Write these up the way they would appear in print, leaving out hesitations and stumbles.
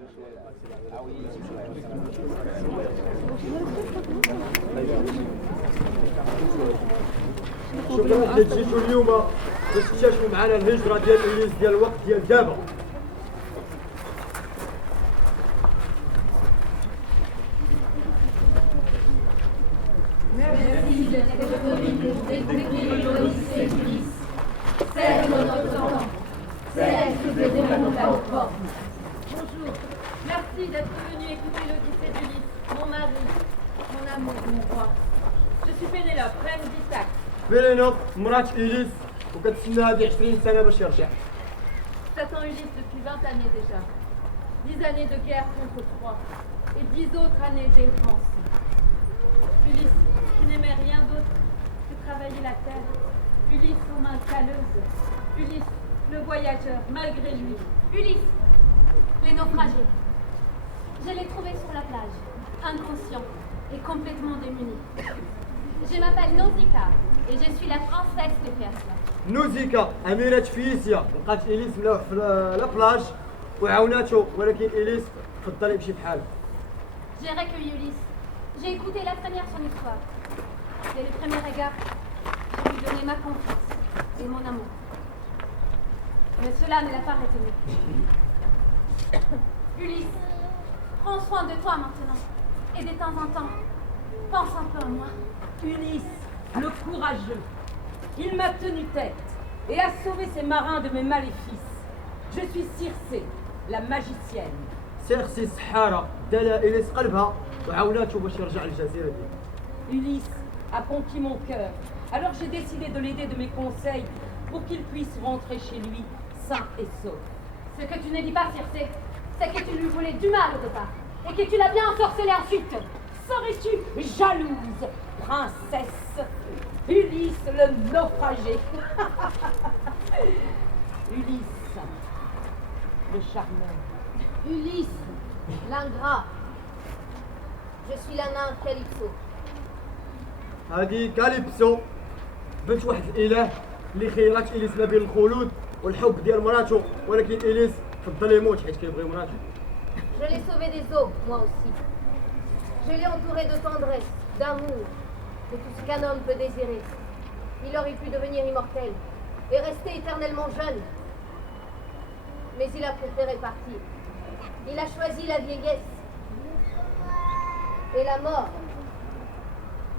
شكرا اللي جيتوا اليوم باش تكتشفوا معنا الهجره ديال اليس ديال الوقت ديال دابا. Bonjour, merci d'être venu écouter l'Odyssée d'Ulysse, mon mari, mon amour, mon roi. Je suis Pénélope, reine d'Ithaque. بينينوب مرات إليس وكتسنى هذه 20 سنة باش يرجع. J'attends Ulysse depuis 20 années déjà. 10 années de guerre contre Troie et 10 autres années d'errance. Ulysse, qui n'aimait rien d'autre que travailler la terre. Ulysse aux mains calleuses. Ulysse, le voyageur, malgré lui. Ulysse, les naufragés. Je l'ai trouvé sur la plage, inconscient et complètement démuni. Je m'appelle Nausicaa et je suis la princesse de Perse. نوزيكا أميرة فيسيا لقات إليس ملوح في لابلاج وعاوناتو ولكن إليس فضل يمشي بحاله. J'ai recueilli Ulysse. J'ai écouté la première son histoire. Dès le premier regard, je lui donnais ma confiance et mon amour. Mais cela ne l'a pas retenu. Ulysse, prends soin de toi maintenant. Et de temps en temps, pense un peu à moi. Ulysse, le courageux, il m'a tenu tête et a sauvé ses marins de mes maléfices. Je suis Circé, la magicienne. سيرسي السحارة دالا إليس قلبها وعاوناتو باش يرجع للجزيرة ديالو. Ulysse a conquis mon cœur. Alors j'ai décidé de l'aider de mes conseils pour qu'il puisse rentrer chez lui sain et sauf. Ce que tu ne dis pas, Circé, c'est que tu lui voulais du mal au départ. Et que tu l'as bien ensorcelé ensuite. Serais-tu jalouse, princesse? Ulysse le naufragé. Ulysse, le charmeur. Ulysse, l'ingrat. Je suis la nymphe Calypso. هذه كاليبسو بنت واحد الإله اللي خيرات إليس ما بين الخلود والحب ديال مراتو ولكن إليس فضل يموت حيت كيبغي مراتو. Je l'ai sauvé des eaux, moi aussi. Je l'ai entouré de tendresse, d'amour, de tout ce qu'un homme peut désirer. Il aurait pu devenir immortel et rester éternellement jeune. Mais il a préféré partir. Il a choisi la vieillesse et la mort.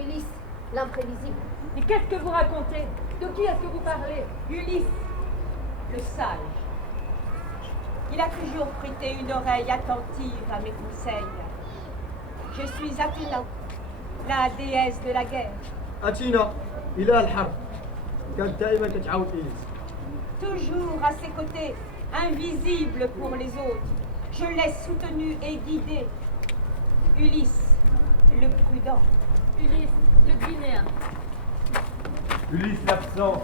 Ulysse, l'imprévisible. Mais qu'est-ce que vous racontez? De qui est-ce que vous parlez? Ulysse, le sage. Il a toujours prêté une oreille attentive à mes conseils. Je suis Athéna, la déesse de la guerre. أتينا إله الحرب كانت دائما كتعاون إليس. Toujours à ses côtés, invisible pour les autres. Je l'ai soutenu et guidé. Ulysse, le prudent. Ulysse, le Guinéen. Ulysse l'absent.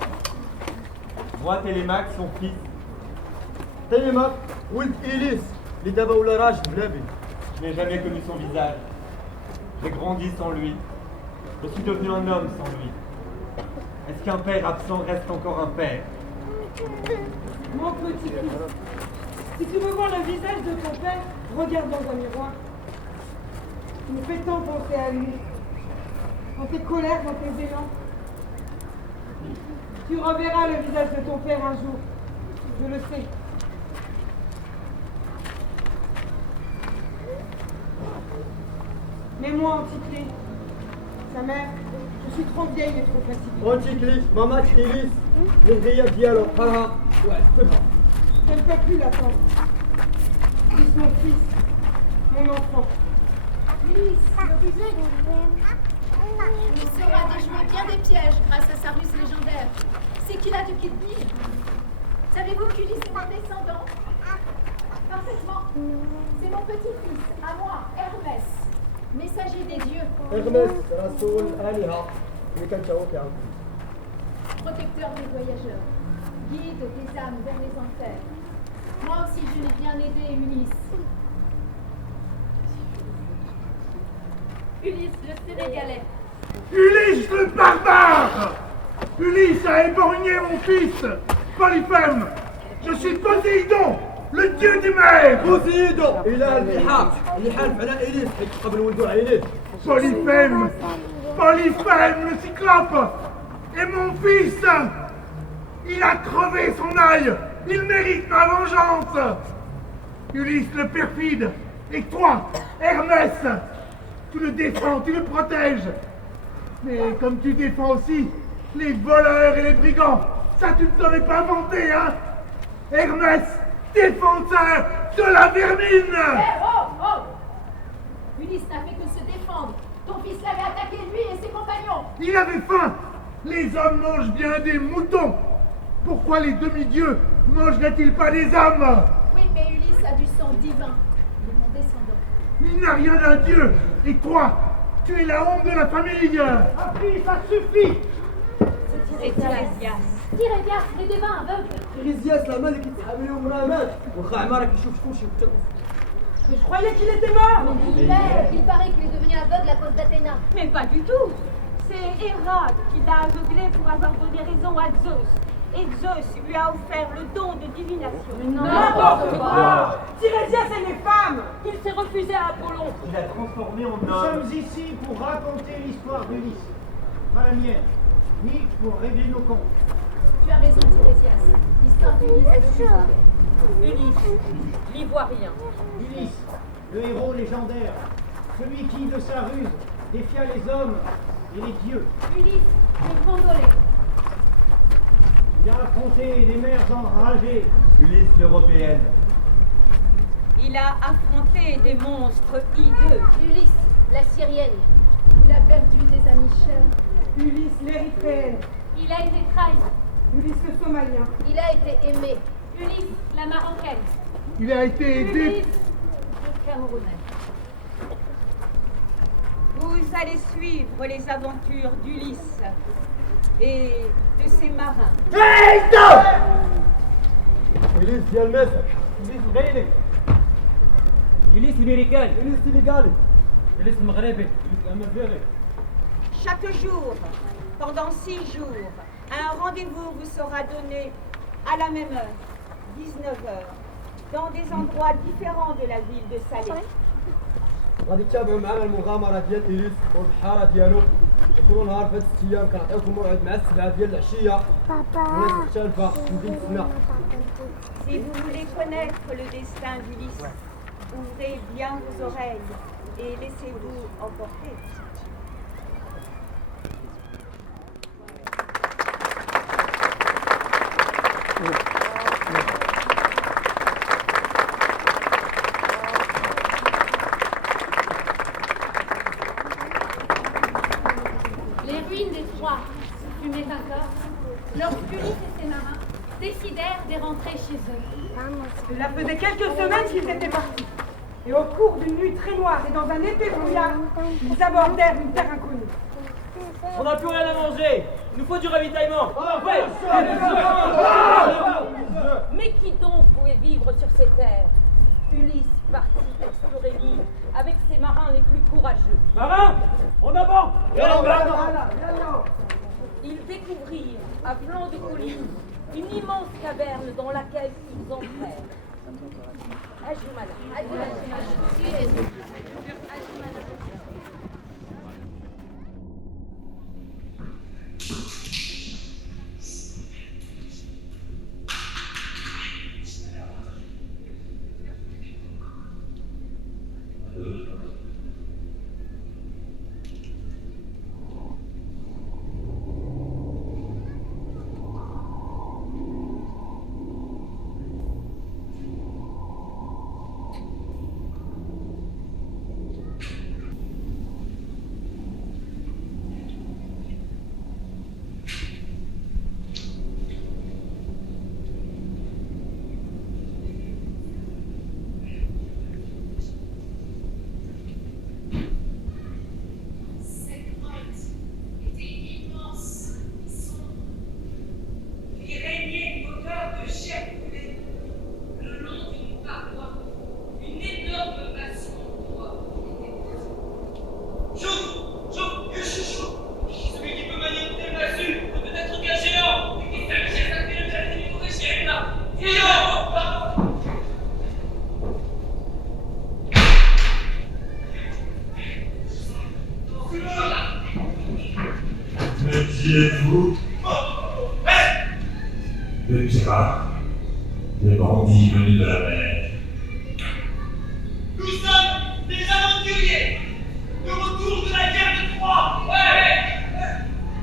Moi, Télémaque, son fils. تيمك ولد إليس اللي دابا ولا راجل بلابي. Je n'ai jamais connu son visage. J'ai grandi sans lui. Je suis devenu un homme sans lui. Est-ce qu'un père absent reste encore un père? Mon petit fils, si tu veux voir le visage de ton père, regarde dans un miroir. Tu me fais tant penser à lui. Dans tes colères, dans tes élans. Tu reverras le visage de ton père un jour. Je le sais. Mais moi, Anticlée, sa mère, je suis trop vieille et trop fatiguée. أونتيكلي مامات إليس من غياب ديالو قراها وعذبها. Je ne peux plus l'attendre. Ulysse, mon fils, mon enfant. Ulysse, il saura déjouer bien des pièges grâce à sa ruse légendaire. C'est qu'il a de qui tenir. Savez-vous qu'Ulysse est mon descendant? Parfaitement. C'est mon petit-fils, à moi, Hermès, messager des dieux, إغمس رسول الآلهة اللي كان جاوب يعاون. protecteur des voyageurs, guide des âmes vers les enfers. Moi aussi, je l'ai bien aidé, Ulysse. Ulysse, le Sénégalais. Ulysse le barbare! Ulysse a éborgné mon fils, Polyphème! Je suis Poséidon, le dieu des mers. بوسيدو إله البحار اللي حالف على إليس حيت قبل ولدو عينيه. Polyphème, Polyphème, le cyclope, est mon fils. Il a crevé son œil. Il mérite ma vengeance. Ulysse le perfide. Et toi, Hermès, tu le défends, tu le protèges. Mais comme tu défends aussi les voleurs et les brigands, ça tu ne t'en es pas vanté, hein? Hermès, défenseur de la vermine. Ulysse n'a fait que se défendre. Ton fils l'avait attaqué lui et ses compagnons. Il avait faim. Les hommes mangent bien des moutons. Pourquoi les demi-dieux mangeraient-ils pas des hommes? Oui, mais Ulysse a du sang divin de mon descendant. Il n'a rien d'un dieu. Et toi, tu es la honte de la famille. Après, ça suffit. C'est Tirésias. Tirésias, les devins aveugles. تيريزياس العمل اللي كيتحامل يوم راه مات واخا عمارة كيشوف كلشي حتى Mais je croyais qu'il était mort. Il paraît qu'il est devenu aveugle à cause d'Athéna. Mais pas du tout. C'est Hérode qui l'a aveuglé pour avoir donné raison à Zeus. Et Zeus lui a offert le don de divination. N'importe quoi. Tirésias et les femmes. Il s'est refusé à Apollon. Il a transformé en Nous homme. sommes ici pour raconter l'histoire d'Ulysse. Pas la mienne, ni pour régler nos comptes. Tu as raison, Tirésias. L'histoire d'Ulysse est le plus vrai. Ulysse, l'ivoirien. Ulysse, le héros légendaire, celui qui, de sa ruse, défia les hommes et les dieux. Ulysse, le gondolé. Il a affronté des mers enragées. Ulysse l'européenne. Il a affronté des monstres hideux. Ulysse, la Syrienne. Il a perdu des amis chers. Ulysse l'érythréenne. Il a été trahi. Ulysse le somalien. Il a été aimé. Ulysse, la marocaine. Il a été aidé. Ulysse, le camerounais. Vous allez suivre les aventures d'Ulysse et de ses marins. إليس ديال مصر إليس الغيلي إليس الأمريكاني إليس السنغالي إليس المغربي إليس الأمازيغي. Chaque jour, pendant 6 jours, un rendez-vous vous sera donné à la même heure, 19h, dans des endroits différents de la ville de Salé. غادي تتابعوا معنا المغامره ديال إليس والبحاره ديالو وكل نهار في هاد 6 ايام كنعطيوكم موعد مع 7 ديال العشيه الناس مختلفه في مدينه سنا. Si vous voulez connaître le destin d'Ulysse, ouvrez bien vos oreilles et laissez-vous emporter. Les ruines des Troies se fumaient encore lorsqu'Ulysse et ses marins décidèrent de rentrer chez eux. Cela faisait quelques semaines qu'ils étaient partis. Et au cours d'une nuit très noire et dans un épais brouillard, ils abordèrent une terre inconnue. On n'a plus rien à manger. Il nous faut du ravitaillement. Mais qui donc pouvait vivre sur ces terres? Ulysse partit explorer l'île avec ses marins les plus courageux. Marin, en avant. Ils découvrirent, à flanc de colline, une immense caverne dans laquelle ils entrèrent. Ajumala. Suivez-nous. Qui êtes-vous? Des pirates, des bandits venus de la mer. Nous sommes des aventuriers, de retour de la guerre de Troie. Ouais.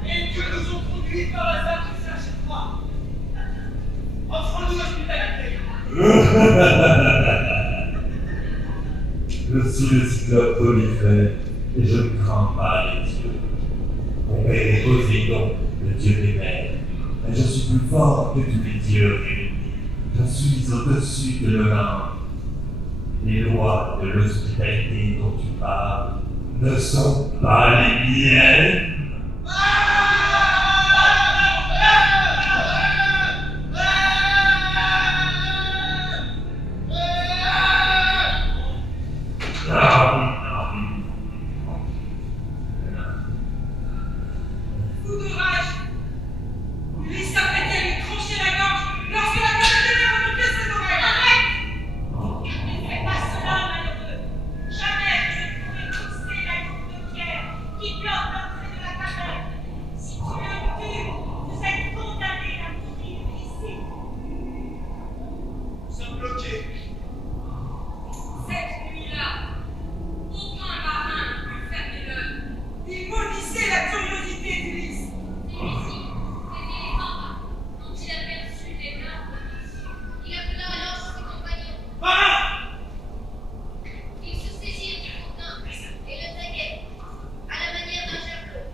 Et que nous ont conduits par hasard de chercher Troie. Offre-nous l'hospitalité. Je suis le cyclope Polyphème et je ne crains pas les dieux. Mon père est Poséidon, le dieu des mers. Et je suis plus fort que tous les dieux réunis. Je suis au-dessus de l'Olympe. Les lois de l'hospitalité dont tu parles ne sont pas les miennes. Fou de rage, Ulysse s'apprêtait à lui trancher la gorge lorsque la gueule de l'air remontait ses oreilles. Arrête! Ne fais pas cela, malheureux. Jamais je ne pourrai pousser la coupe de pierre qui bloque l'entrée de la caverne. Si tu le tues, vous êtes condamné à mourir ici. Nous sommes bloqués. Cette nuit-là, aucun marin ne put fermer l'œil. Il maudissait la curiosité d'Ulysse. Celui-ci, des éléphants, dont il a perçu les mains. Il appela alors ses compagnons. Marin! Ils se saisirent du contenant et le taguaient, à la manière d'un javelot.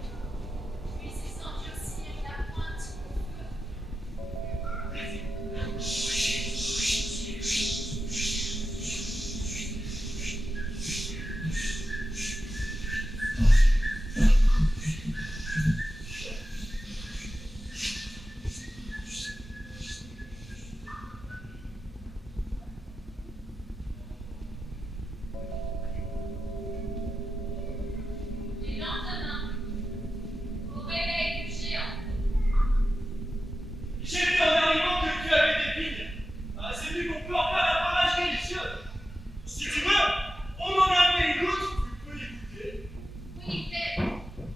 Puis ils s'endurcirent la pointe au Le lendemain, au réveil du géant, J'ai vu en arrivant que tu avais des pignes. C'est vu qu'on peut en faire un fromage délicieux. Si tu veux, on en a amené une autre, tu peux y goûter. Polyphème,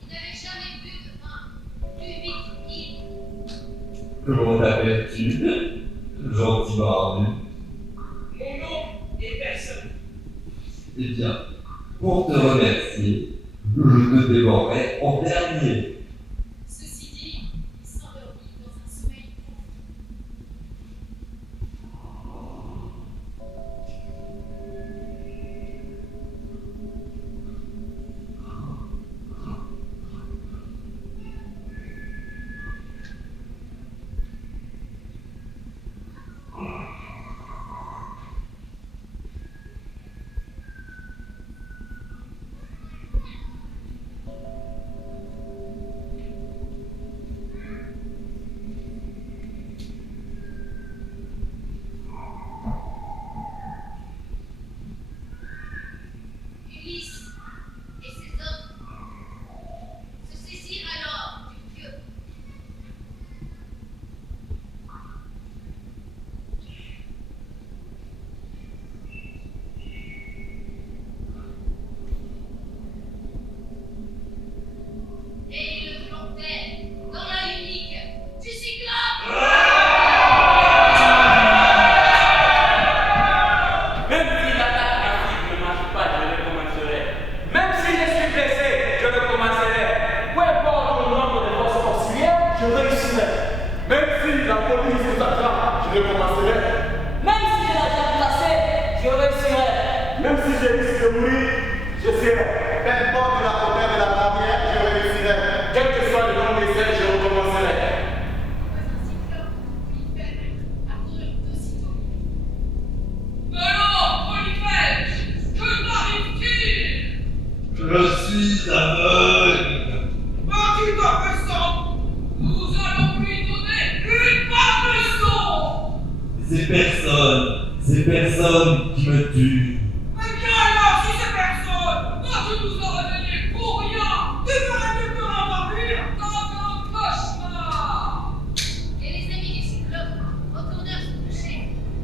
il n'avait jamais bu de vin, plus vite ivre. Comment t'appelles-tu? Gentiment rendu. Mon nom est personne. Eh bien, pour te remercier, je te dévorerai en dernier. Ceci dit, il s'endormit dans un sommeil profond. Ulysse et ses hommes se saisirent alors du dieu. Et ils le plantèrent dans l'œil unique du cyclope. Même si l'attaque massive ne marche pas, je le commencerai. Même si je suis blessé, je le commencerai. Peu importe le nombre de forces auxiliaires, je réussirai. Même si la police nous attrape, je le commencerai. Même si je l'ai déjà placé, je réussirai. Même si je risque de mourir, je serai. Peu importe la hauteur de la barrière, je réussirai. Quel que soit le nombre d'essais, je recommencerai. Un cyclope, Polyphème, accourut aussitôt. Alors, Polyphème, que t'arrive-t-il? Je suis aveugle. Tu dois faire ça. Nous allons lui donner une part de son. C'est personne qui me tue. Eh bien alors, si c'est personne, quand tu nous as réveillés pour rien, tu ferais mieux que m'endormir dans un cauchemar. Et les amis du cyclope retournèrent se coucher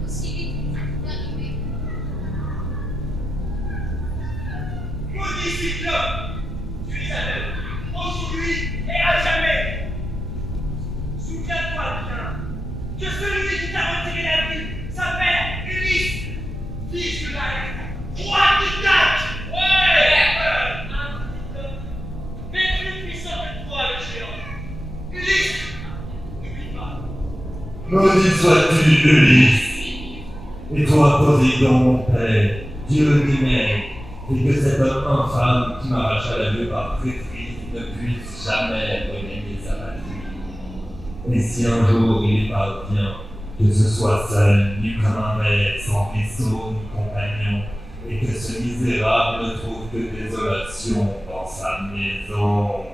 aussi vite qu'ils étaient arrivés. Maudit cyclope, tu es aveugle, aujourd'hui et à jamais. j'arrête. 3 qui tâche. Ouais. Un petit homme. Mais plus puissant que toi, le géant. Ulysse. N'oublie pas. Maudit sois-tu, Ulysse. Et toi, Poséidon, mon père, Dieu des et que cet homme infâme qui m'arracha la vue par traîtrise ne puisse jamais regagner sa patrie. Et si un jour il parvient, que ce soit seul, nu comme un maître, sans vaisseau ni compagnon, et que ce misérable ne trouve que désolation dans sa maison.